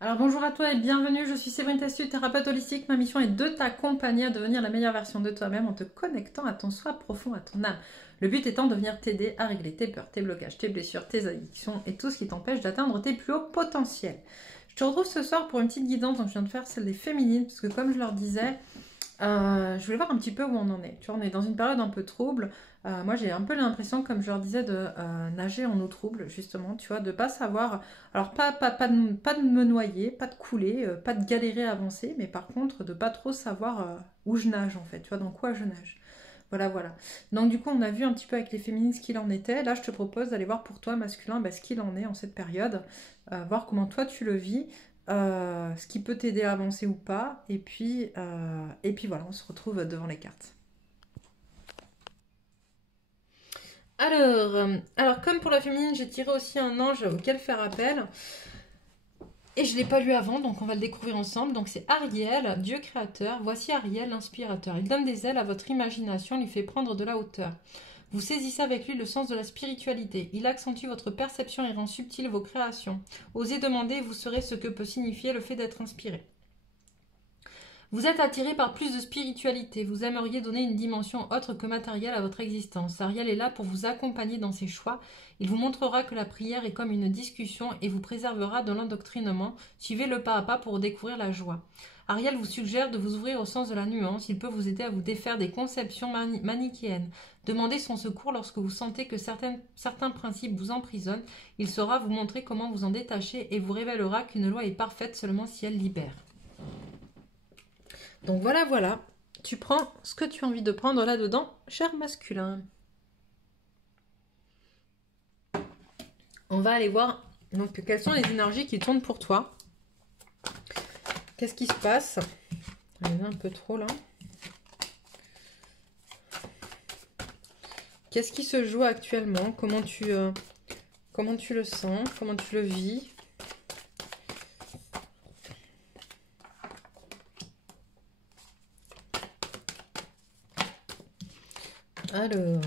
Alors bonjour à toi et bienvenue, je suis Séverine Testu, thérapeute holistique. Ma mission est de t'accompagner à devenir la meilleure version de toi-même en te connectant à ton soi profond, à ton âme. Le but étant de venir t'aider à régler tes peurs, tes blocages, tes blessures, tes addictions et tout ce qui t'empêche d'atteindre tes plus hauts potentiels. Je te retrouve ce soir pour une petite guidance, donc je viens de faire celle des féminines, parce que comme je leur disais, je voulais voir un petit peu où on en est. Tu vois, on est dans une période un peu trouble. Moi, j'ai un peu l'impression, comme je leur disais, de nager en eau trouble, justement. Tu vois, de pas savoir. Alors, pas de me noyer, pas de couler, pas de galérer à avancer, mais par contre, de pas trop savoir où je nage, en fait. Tu vois, dans quoi je nage. Voilà, voilà. Donc, du coup, on a vu un petit peu avec les féminines ce qu'il en était. Là, je te propose d'aller voir pour toi, masculin, ce qu'il en est en cette période. Voir comment toi, tu le vis. Ce qui peut t'aider à avancer ou pas. Et puis voilà, on se retrouve devant les cartes. Alors comme pour la féminine, j'ai tiré aussi un ange auquel faire appel. Et je ne l'ai pas lu avant, donc on va le découvrir ensemble. Donc c'est Ariel, Dieu créateur. Voici Ariel, l'inspirateur. Il donne des ailes à votre imagination, lui fait prendre de la hauteur. Vous saisissez avec lui le sens de la spiritualité. Il accentue votre perception et rend subtile vos créations. Osez demander et vous saurez ce que peut signifier le fait d'être inspiré. Vous êtes attiré par plus de spiritualité, vous aimeriez donner une dimension autre que matérielle à votre existence. Ariel est là pour vous accompagner dans ces choix. Il vous montrera que la prière est comme une discussion et vous préservera de l'endoctrinement. Suivez le pas à pas pour découvrir la joie. Ariel vous suggère de vous ouvrir au sens de la nuance. Il peut vous aider à vous défaire des conceptions manichéennes. Demandez son secours lorsque vous sentez que certains principes vous emprisonnent. Il saura vous montrer comment vous en détacher et vous révélera qu'une loi est parfaite seulement si elle libère. Donc voilà, voilà. Tu prends ce que tu as envie de prendre là-dedans, cher masculin. On va aller voir donc quelles sont les énergies qui tournent pour toi. Qu'est-ce qui se passe? Il y en a un peu trop là. Qu'est-ce qui se joue actuellement? Comment tu le sens? Comment tu le vis? Alors,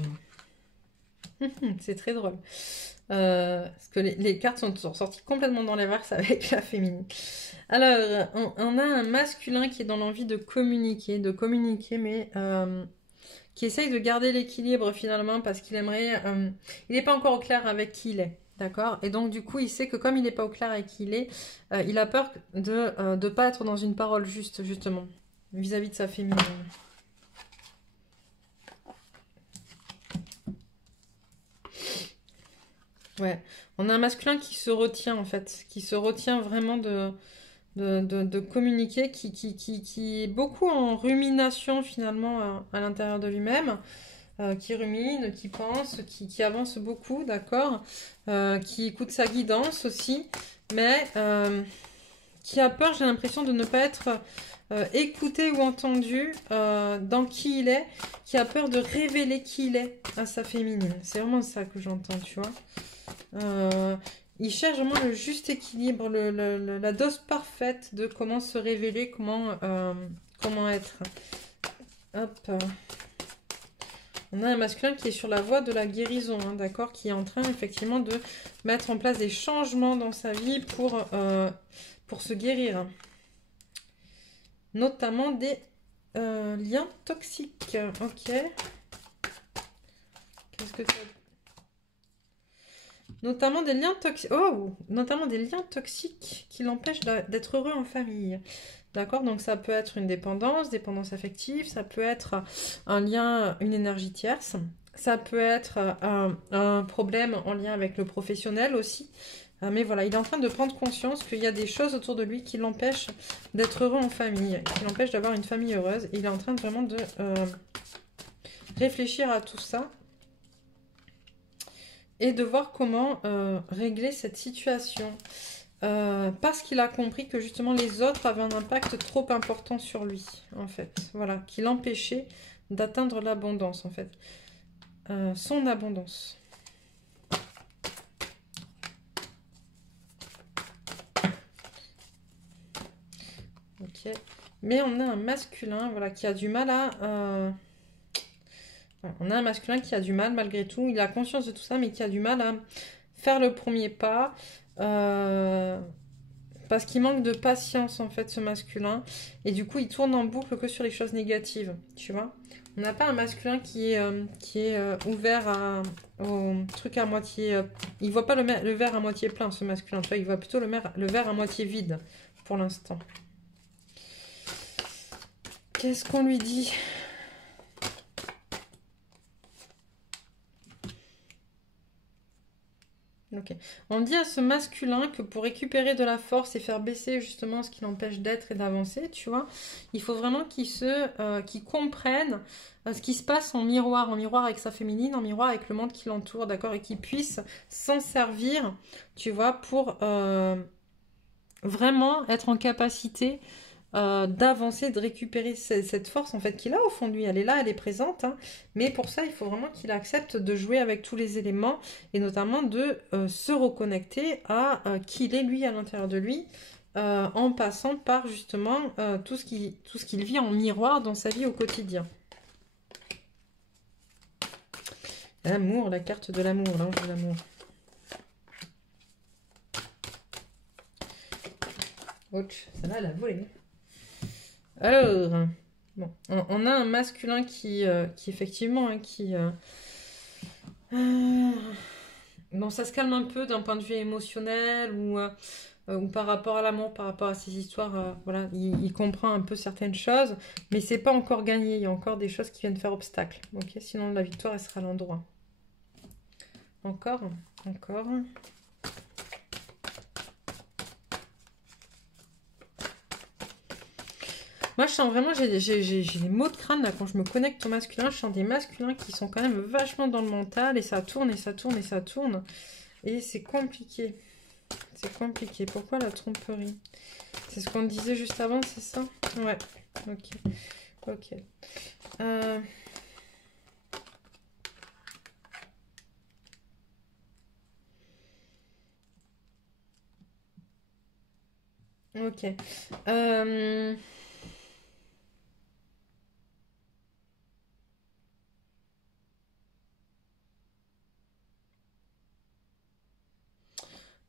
c'est très drôle. Parce que les cartes sont sorties complètement dans l'inverse avec la féminine. Alors, on a un masculin qui est dans l'envie de communiquer, mais qui essaye de garder l'équilibre finalement parce qu'il aimerait... il n'est pas encore au clair avec qui il est, d'accord? Et donc du coup, il sait que comme il n'est pas au clair avec qui il est, il a peur de ne pas être dans une parole juste, justement, vis-à-vis de sa féminine. Ouais, on a un masculin qui se retient en fait, qui se retient vraiment de communiquer, qui est beaucoup en rumination finalement à l'intérieur de lui-même, qui rumine, qui pense, qui avance beaucoup, d'accord, qui écoute sa guidance aussi, mais qui a peur, j'ai l'impression, de ne pas être écouté ou entendu dans qui il est, qui a peur de révéler qui il est à sa féminine. C'est vraiment ça que j'entends, tu vois. Il cherche vraiment le juste équilibre, la dose parfaite de comment se révéler, comment être. Hop. On a un masculin qui est sur la voie de la guérison, hein, d'accord, qui est en train effectivement de mettre en place des changements dans sa vie pour se guérir. Notamment des liens toxiques. Ok. Qu'est-ce que tu as? Notamment des liens toxiques. Oh, notamment des liens toxiques qui l'empêchent d'être heureux en famille. D'accord? Donc ça peut être une dépendance affective, ça peut être un lien, une énergie tierce, ça peut être un problème en lien avec le professionnel aussi. Mais voilà, il est en train de prendre conscience qu'il y a des choses autour de lui qui l'empêchent d'être heureux en famille, qui l'empêchent d'avoir une famille heureuse. Et il est en train vraiment de réfléchir à tout ça et de voir comment régler cette situation. Parce qu'il a compris que justement les autres avaient un impact trop important sur lui, en fait. Voilà, qui l'empêchait d'atteindre l'abondance, en fait. Son abondance. Ok. Mais on a un masculin, voilà, qui a du mal à... on a un masculin qui a du mal malgré tout. Il a conscience de tout ça, mais qui a du mal à faire le premier pas. Parce qu'il manque de patience, en fait, ce masculin. Et du coup, il tourne en boucle que sur les choses négatives, tu vois. On n'a pas un masculin qui est ouvert au truc à moitié... il voit pas le verre à moitié plein, ce masculin. Tu vois, il voit plutôt le verre à moitié vide, pour l'instant. Qu'est-ce qu'on lui dit ? Ok. On dit à ce masculin que pour récupérer de la force et faire baisser justement ce qui l'empêche d'être et d'avancer, tu vois, il faut vraiment qu'il comprenne ce qui se passe en miroir avec sa féminine, en miroir avec le monde qui l'entoure, d'accord, et qu'il puisse s'en servir, tu vois, pour vraiment être en capacité d'avancer, de récupérer cette force en fait qu'il a au fond de lui. Elle est là, elle est présente, hein, mais pour ça, il faut vraiment qu'il accepte de jouer avec tous les éléments et notamment de se reconnecter à qui il est lui à l'intérieur de lui, en passant par justement tout ce qu'il vit en miroir dans sa vie au quotidien. L'amour, la carte de l'amour, l'ange de l'amour. Ouch, celle-là, elle a volé. Alors, bon, on a un masculin qui effectivement, hein, bon, ça se calme un peu d'un point de vue émotionnel ou par rapport à l'amour, par rapport à ces histoires, voilà, il comprend un peu certaines choses, mais c'est pas encore gagné, il y a encore des choses qui viennent faire obstacle, ok? Sinon la victoire, elle sera à l'endroit. Encore. Moi, je sens vraiment, j'ai des maux de crâne là quand je me connecte au masculin. Je sens des masculins qui sont quand même vachement dans le mental et ça tourne et ça tourne et ça tourne. Et c'est compliqué. C'est compliqué. Pourquoi la tromperie? C'est ce qu'on disait juste avant, c'est ça? Ouais. Ok. Ok. Ok.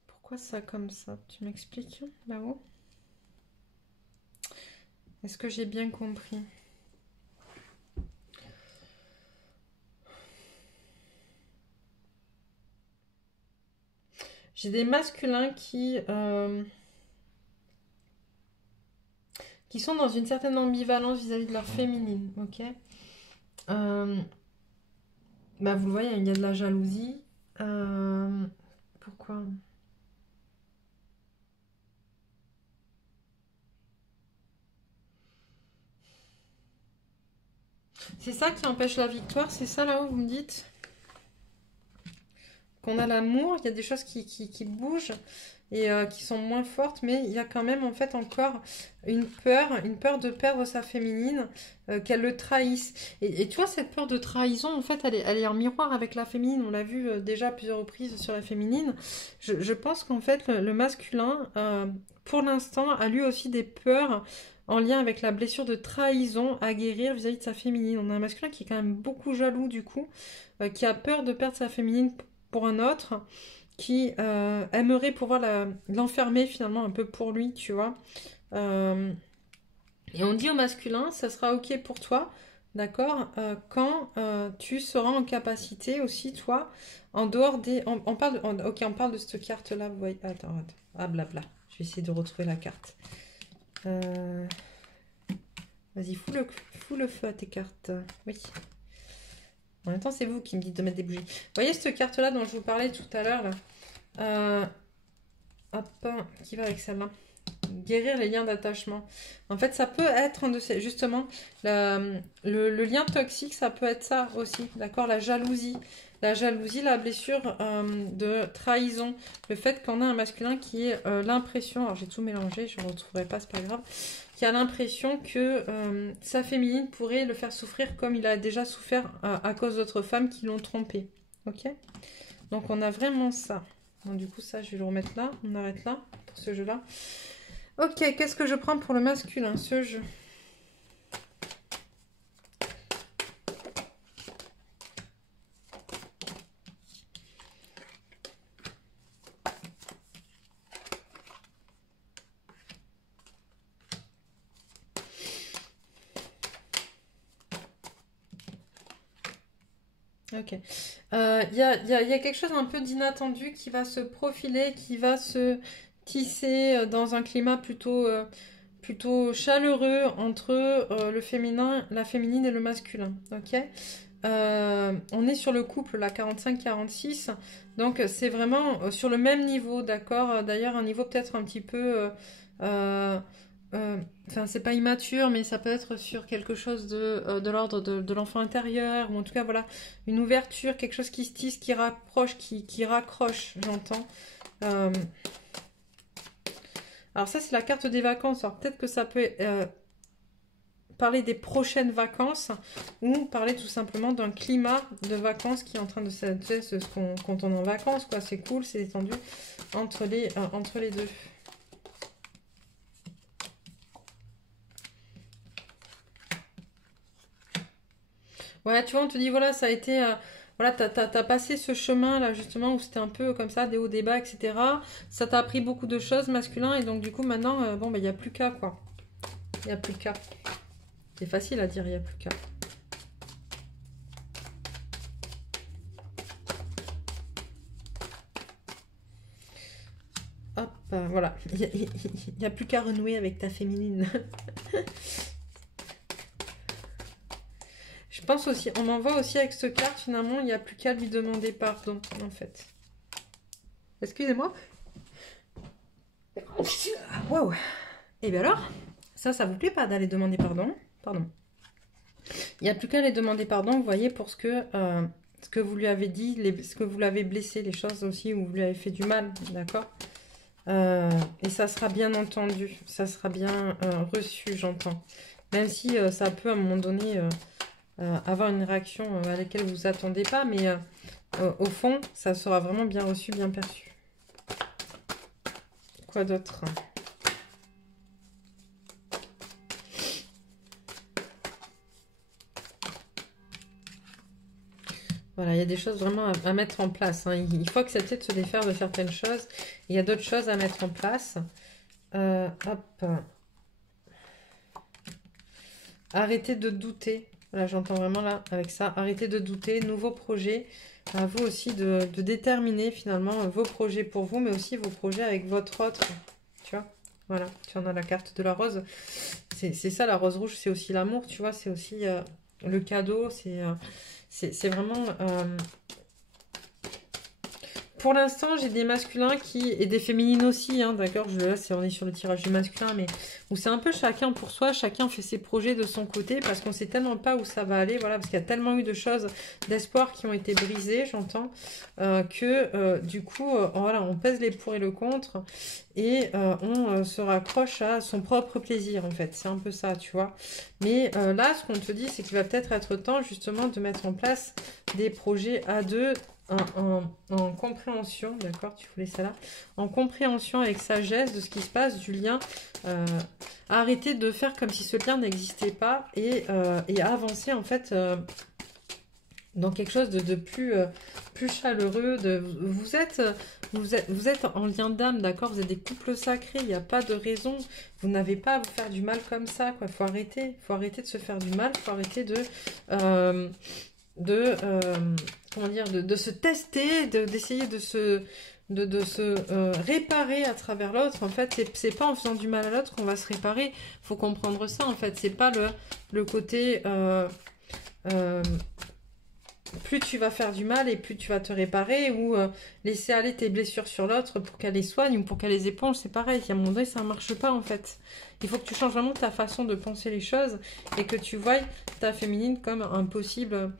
Pourquoi ça comme ça? Tu m'expliques là-haut? Est-ce que j'ai bien compris? J'ai des masculins qui sont dans une certaine ambivalence vis-à-vis de leur féminine, ok? Bah vous le voyez, il y a de la jalousie. Pourquoi? C'est ça qui empêche la victoire, c'est ça là où vous me dites? Qu'on a l'amour, il y a des choses qui bougent et qui sont moins fortes, mais il y a quand même en fait encore une peur de perdre sa féminine, qu'elle le trahisse. Et tu vois, cette peur de trahison, en fait, elle est en miroir avec la féminine. On l'a vu déjà à plusieurs reprises sur la féminine. Je pense qu'en fait, le masculin, pour l'instant, a lui aussi des peurs en lien avec la blessure de trahison à guérir vis-à-vis de sa féminine. On a un masculin qui est quand même beaucoup jaloux du coup, qui a peur de perdre sa féminine pour un autre, qui aimerait pouvoir l'enfermer finalement un peu pour lui, tu vois. Et on dit au masculin, ça sera ok pour toi, d'accord, quand tu seras en capacité aussi, toi, en dehors des... ok, on parle de cette carte-là, vous voyez... Attends. Ah, blabla. Je vais essayer de retrouver la carte. Vas-y, fous le feu à tes cartes. Oui. En même temps, c'est vous qui me dites de mettre des bougies. Vous voyez cette carte-là dont je vous parlais tout à l'heure, là, hop, qui va avec celle-là. Guérir les liens d'attachement. En fait, ça peut être un de ces... Justement, le lien toxique, ça peut être ça aussi. D'accord? La jalousie. La jalousie, la blessure de trahison. Le fait qu'on a un masculin qui ait l'impression... Alors, j'ai tout mélangé, je ne retrouverai pas, c'est pas grave. Qui a l'impression que sa féminine pourrait le faire souffrir comme il a déjà souffert à cause d'autres femmes qui l'ont trompé. Ok? Donc, on a vraiment ça. Donc, du coup, ça, je vais le remettre là. On arrête là pour ce jeu-là. Ok, qu'est-ce que je prends pour le masculin, ce jeu? Ok. Il y a quelque chose un peu d'inattendu qui va se profiler, qui va se tisser dans un climat plutôt chaleureux entre le féminin, la féminine et le masculin. Ok. On est sur le couple, là, 45-46. Donc, c'est vraiment sur le même niveau, d'accord? D'ailleurs, un niveau peut-être un petit peu... euh, enfin, c'est pas immature, mais ça peut être sur quelque chose de l'ordre de l'enfant intérieur, ou en tout cas, voilà, une ouverture, quelque chose qui se tisse, qui rapproche, qui raccroche, j'entends. Euh, alors ça, c'est la carte des vacances. Alors peut-être que ça peut parler des prochaines vacances ou parler tout simplement d'un climat de vacances qui est en train de s'adapter, quand on est en vacances, quoi. C'est cool, c'est détendu entre les deux. Ouais, tu vois, on te dit, voilà, ça a été... voilà, t'as passé ce chemin là justement où c'était un peu comme ça, des hauts, des bas, etc. Ça t'a appris beaucoup de choses masculins et donc du coup maintenant, bon, bah, il n'y a plus qu'à quoi. Il n'y a plus qu'à. C'est facile à dire, il n'y a plus qu'à. Hop, voilà. Il n'y a plus qu'à renouer avec ta féminine. Je pense aussi, on m'envoie aussi avec cette carte, finalement, il n'y a plus qu'à lui demander pardon, en fait. Excusez-moi. Waouh. Et bien alors, ça vous plaît pas d'aller demander pardon? Pardon. Il n'y a plus qu'à aller demander pardon, vous voyez, pour ce que vous lui avez dit, ce que vous l'avez blessé, les choses aussi où vous lui avez fait du mal, d'accord? Et ça sera bien entendu, ça sera bien reçu, j'entends. Même si ça peut à un moment donné avoir une réaction à laquelle vous vous attendez pas, mais au fond, ça sera vraiment bien reçu, bien perçu. Quoi d'autre? Voilà, il y a des choses vraiment à mettre en place, hein. Il faut accepter de se défaire de certaines choses. Il y a d'autres choses à mettre en place. Hop. Arrêtez de douter. Voilà, j'entends vraiment là avec ça. Arrêtez de douter. Nouveau projet. À vous aussi de déterminer finalement vos projets pour vous, mais aussi vos projets avec votre autre. Tu vois? Voilà, tu en as la carte de la rose. C'est ça, la rose rouge, c'est aussi l'amour, tu vois. C'est aussi le cadeau. C'est vraiment... pour l'instant, j'ai des masculins et des féminines aussi, hein, d'accord. Là, on est sur le tirage du masculin, mais où c'est un peu chacun pour soi, chacun fait ses projets de son côté, parce qu'on sait tellement pas où ça va aller, voilà, parce qu'il y a tellement eu de choses d'espoir qui ont été brisées, j'entends, du coup, voilà, on pèse les pour et le contre, et on se raccroche à son propre plaisir, en fait. C'est un peu ça, tu vois. Mais là, ce qu'on te dit, c'est qu'il va peut-être être temps, justement, de mettre en place des projets à deux, en compréhension, d'accord, tu voulais ça là, en compréhension avec sagesse de ce qui se passe, du lien, arrêter de faire comme si ce lien n'existait pas et avancer en fait dans quelque chose de plus chaleureux. Vous êtes en lien d'âme, d'accord, vous êtes des couples sacrés, il n'y a pas de raison, vous n'avez pas à vous faire du mal comme ça, quoi. Faut arrêter de se faire du mal, faut arrêter comment dire, de se tester, d'essayer de se réparer à travers l'autre. En fait, c'est pas en faisant du mal à l'autre qu'on va se réparer. Faut comprendre ça, en fait. C'est pas le côté plus tu vas faire du mal et plus tu vas te réparer, ou laisser aller tes blessures sur l'autre pour qu'elle les soigne ou pour qu'elle les éponge. C'est pareil, il y a un moment donné, ça marche pas, en fait. Il faut que tu changes vraiment ta façon de penser les choses et que tu voies ta féminine comme un possible,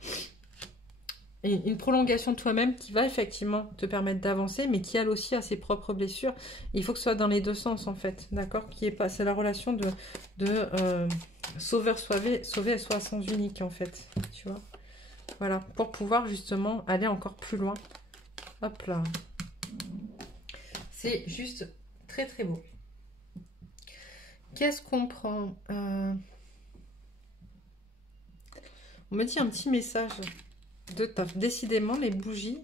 une prolongation de toi-même qui va effectivement te permettre d'avancer, mais qui elle aussi a ses propres blessures. Il faut que ce soit dans les deux sens, en fait, d'accord? C'est la relation de sauveur sauvé et soit à sens unique, en fait, tu vois. Voilà, pour pouvoir justement aller encore plus loin. Hop là. C'est juste très très beau. Qu'est-ce qu'on prend? On me dit un petit message de taf. Décidément, les bougies.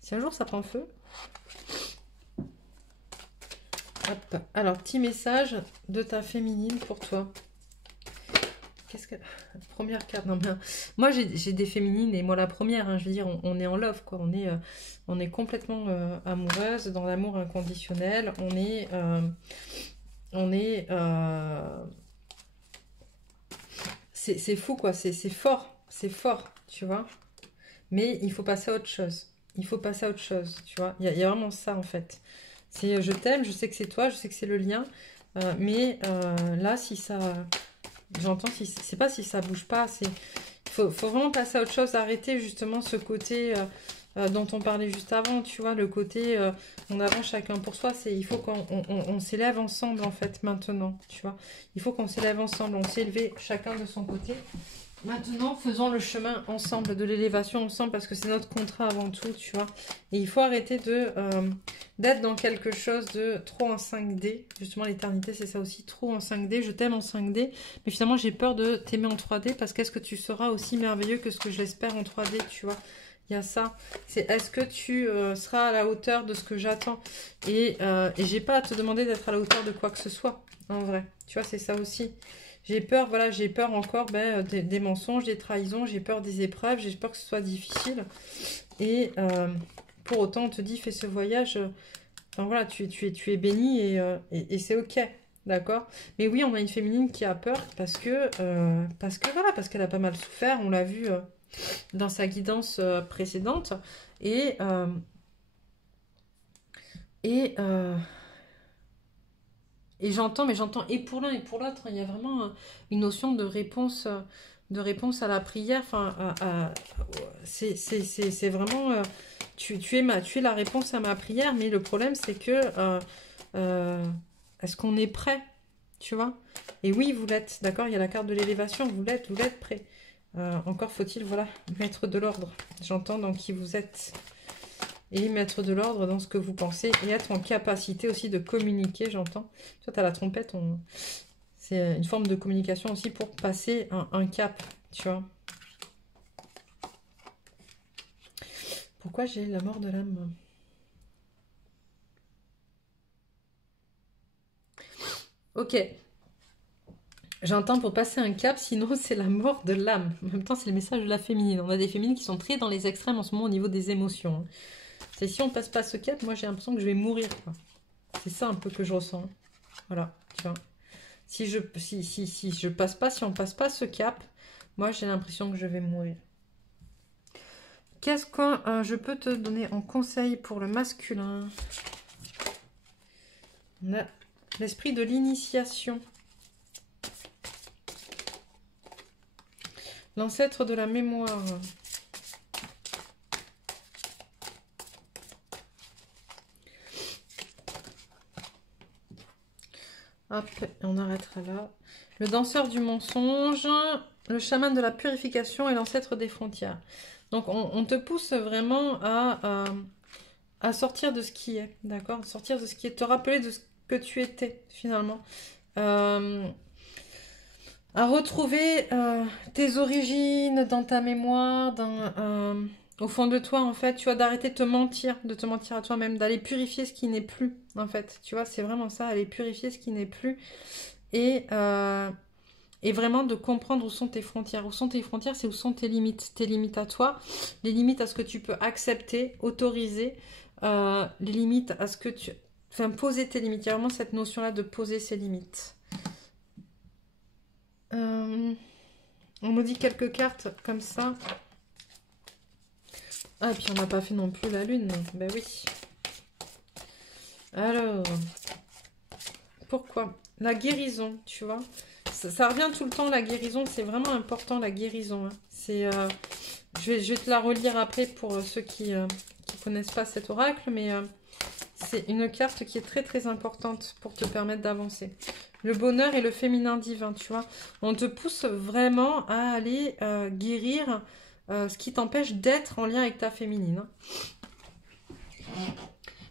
Si un jour ça prend feu. Hop. Alors, petit message de ta féminine pour toi. qu'est-ce que... Première carte, non, mais... Moi, j'ai des féminines, et moi, la première, hein, je veux dire, on est en love, quoi. On est complètement amoureuse, dans l'amour inconditionnel. C'est fou, quoi. C'est fort, tu vois. Mais il faut passer à autre chose. Il faut passer à autre chose, tu vois. Il y a vraiment ça, en fait. C'est je t'aime, je sais que c'est toi, je sais que c'est le lien. Mais là, si ça... J'entends, si, c'est pas si ça bouge pas, c'est... Faut vraiment passer à autre chose, arrêter justement ce côté dont on parlait juste avant, tu vois, le côté on avance chacun pour soi, il faut qu'on s'élève ensemble en fait maintenant, tu vois. Il faut qu'on s'élève ensemble, on s'est élevé chacun de son côté. Maintenant, faisons le chemin ensemble, de l'élévation ensemble, parce que c'est notre contrat avant tout, tu vois. Et il faut arrêter d'être dans quelque chose de trop en 5D. Justement, l'éternité, c'est ça aussi, trop en 5D. Je t'aime en 5D, mais finalement, j'ai peur de t'aimer en 3D, parce qu'est-ce que tu seras aussi merveilleux que ce que je l'espère en 3D, tu vois. Il y a ça. C'est est-ce que tu seras à la hauteur de ce que j'attends. Et j'ai pas à te demander d'être à la hauteur de quoi que ce soit, en vrai. Tu vois, c'est ça aussi. J'ai peur, voilà, j'ai peur encore des mensonges, des trahisons, j'ai peur des épreuves, j'ai peur que ce soit difficile. Et pour autant, on te dit, fais ce voyage, enfin voilà, tu es béni et c'est ok, d'accord? Mais oui, on a une féminine qui a peur parce que voilà, parce qu'elle a pas mal souffert, on l'a vu dans sa guidance précédente. Et j'entends, mais j'entends et pour l'un et pour l'autre, il y a vraiment une notion de réponse à la prière. Enfin, c'est vraiment, tu es la réponse à ma prière, mais le problème, c'est que, est-ce qu'on est prêt, tu vois? Et oui, vous l'êtes, d'accord? Il y a la carte de l'élévation, vous l'êtes prêt. Encore faut-il, voilà, mettre de l'ordre. J'entends dans qui vous êtes. Et mettre de l'ordre dans ce que vous pensez et être en capacité aussi de communiquer, j'entends. Toi, tu as la trompette, c'est une forme de communication aussi pour passer un cap, tu vois. Pourquoi j'ai la mort de l'âme? Ok. J'entends pour passer un cap, sinon c'est la mort de l'âme. En même temps, c'est le message de la féminine. On a des féminines qui sont très dans les extrêmes en ce moment au niveau des émotions. C'est si on passe pas ce cap, moi j'ai l'impression que je vais mourir, quoi. C'est ça un peu que je ressens. Voilà, tu vois. Si on passe pas ce cap, moi j'ai l'impression que je vais mourir. Qu'est-ce que je peux te donner en conseil pour le masculin? On a l'esprit de l'initiation. L'ancêtre de la mémoire. Hop, on arrêtera là. Le danseur du mensonge, le chaman de la purification et l'ancêtre des frontières. Donc, on te pousse vraiment à sortir de ce qui est, d'accord? Sortir de ce qui est, te rappeler de ce que tu étais, finalement. À retrouver tes origines dans ta mémoire, au fond de toi, en fait, tu vois, d'arrêter de te mentir à toi-même, d'aller purifier ce qui n'est plus, en fait. Tu vois, c'est vraiment ça, aller purifier ce qui n'est plus. Et vraiment de comprendre où sont tes frontières. Où sont tes frontières, c'est où sont tes limites. Tes limites à toi, les limites à ce que tu peux accepter, autoriser, les limites à ce que tu... Enfin, poser tes limites. Il y a vraiment cette notion-là de poser ses limites. On nous dit quelques cartes comme ça. Ah, et puis on n'a pas fait non plus la lune. Ben oui. Alors, pourquoi? La guérison, tu vois. Ça revient tout le temps, la guérison. C'est vraiment important, la guérison. Hein. Je vais te la relire après pour ceux qui connaissent pas cet oracle. Mais c'est une carte qui est très très importante pour te permettre d'avancer. Le bonheur et le féminin divin, tu vois. On te pousse vraiment à aller guérir ce qui t'empêche d'être en lien avec ta féminine.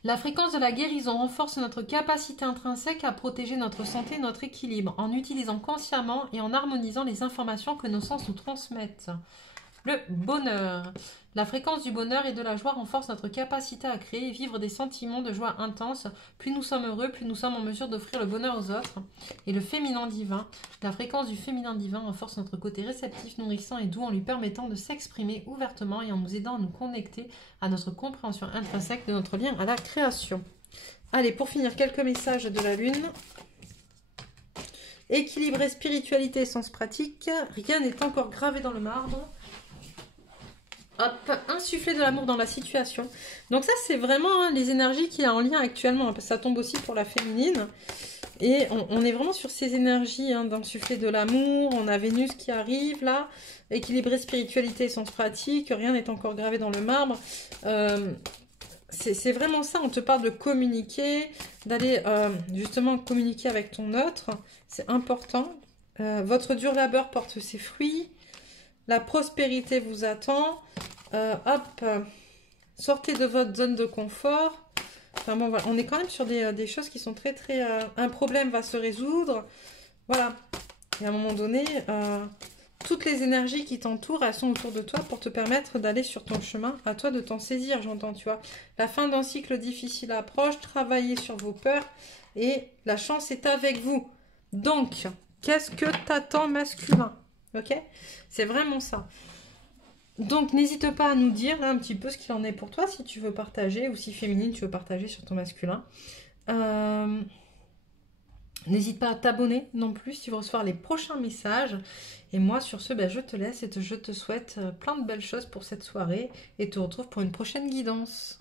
La fréquence de la guérison renforce notre capacité intrinsèque à protéger notre santé et notre équilibre en utilisant consciemment et en harmonisant les informations que nos sens nous transmettent. Le bonheur. La fréquence du bonheur et de la joie renforce notre capacité à créer et vivre des sentiments de joie intense. Plus nous sommes heureux, plus nous sommes en mesure d'offrir le bonheur aux autres. Et le féminin divin. La fréquence du féminin divin renforce notre côté réceptif, nourrissant et doux en lui permettant de s'exprimer ouvertement et en nous aidant à nous connecter à notre compréhension intrinsèque de notre lien à la création. Allez, pour finir, quelques messages de la Lune. Équilibre et spiritualité, sens pratique. Rien n'est encore gravé dans le marbre. Hop, insuffler de l'amour dans la situation. Donc ça, c'est vraiment les énergies qu'il y a en lien actuellement. Parce que ça tombe aussi pour la féminine. Et on est vraiment sur ces énergies d'insuffler de l'amour. On a Vénus qui arrive là. Équilibrer spiritualité et sens pratique. Rien n'est encore gravé dans le marbre. C'est vraiment ça. On te parle de communiquer. D'aller justement communiquer avec ton autre. C'est important. Votre dur labeur porte ses fruits. La prospérité vous attend. Hop, sortez de votre zone de confort. Enfin bon, voilà. On est quand même sur des choses qui sont très très... un problème va se résoudre. Voilà. Et à un moment donné, toutes les énergies qui t'entourent, elles sont autour de toi pour te permettre d'aller sur ton chemin. À toi de t'en saisir, j'entends, tu vois. La fin d'un cycle difficile approche. Travaillez sur vos peurs. Et la chance est avec vous. Donc, qu'est-ce que t'attends masculin? Ok? C'est vraiment ça. Donc, n'hésite pas à nous dire là, un petit peu ce qu'il en est pour toi, si tu veux partager, ou si féminine, tu veux partager sur ton masculin. N'hésite pas à t'abonner non plus si tu veux recevoir les prochains messages. Et moi, sur ce, je te laisse et je te souhaite plein de belles choses pour cette soirée. Et te retrouve pour une prochaine guidance.